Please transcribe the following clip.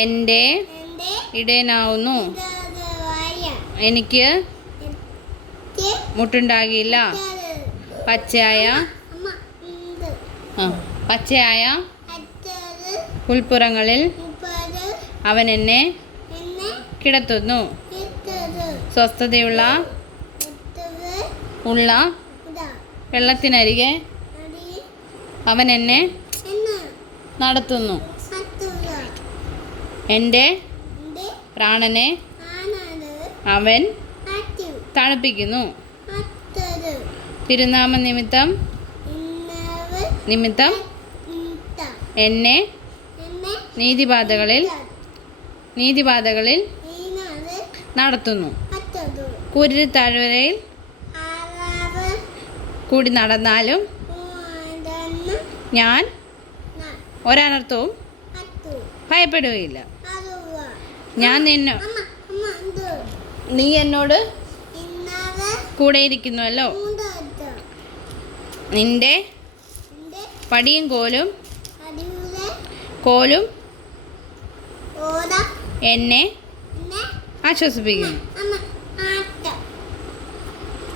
എന്റെ ഇടേനാവുന്നു ഇടയനാവുന്നു. എനിക്ക് മുട്ടുണ്ടാകില്ല. പച്ചയായ പച്ചയായ പുൽപ്പുറങ്ങളിൽ അവൻ എന്നെ കിടത്തുന്നു. സ്വസ്ഥതയുള്ള ഉള്ള വെള്ളത്തിനരികെ അവൻ എന്നെ നടത്തുന്നു. എന്റെ പ്രാണനെ അവൻ തണുപ്പിക്കുന്നു. തിരുനാമ നിമിത്തം നിമിത്തം എന്നെ നീതിപാതകളിൽ നീതിപാതകളിൽ നടത്തുന്നു. കുരു താഴ്വരയിൽ കൂടി നടന്നാലും ഞാൻ ഒരനർത്ഥവും ഭയപ്പെടുകയില്ല. ഞാൻ നിന്നോ നീ എന്നോട് കൂടെ ഇരിക്കുന്നുവല്ലോ നിന്റെ പടിയും കോലും കോലും എന്നെ ആശ്വസിപ്പിക്കുന്നു.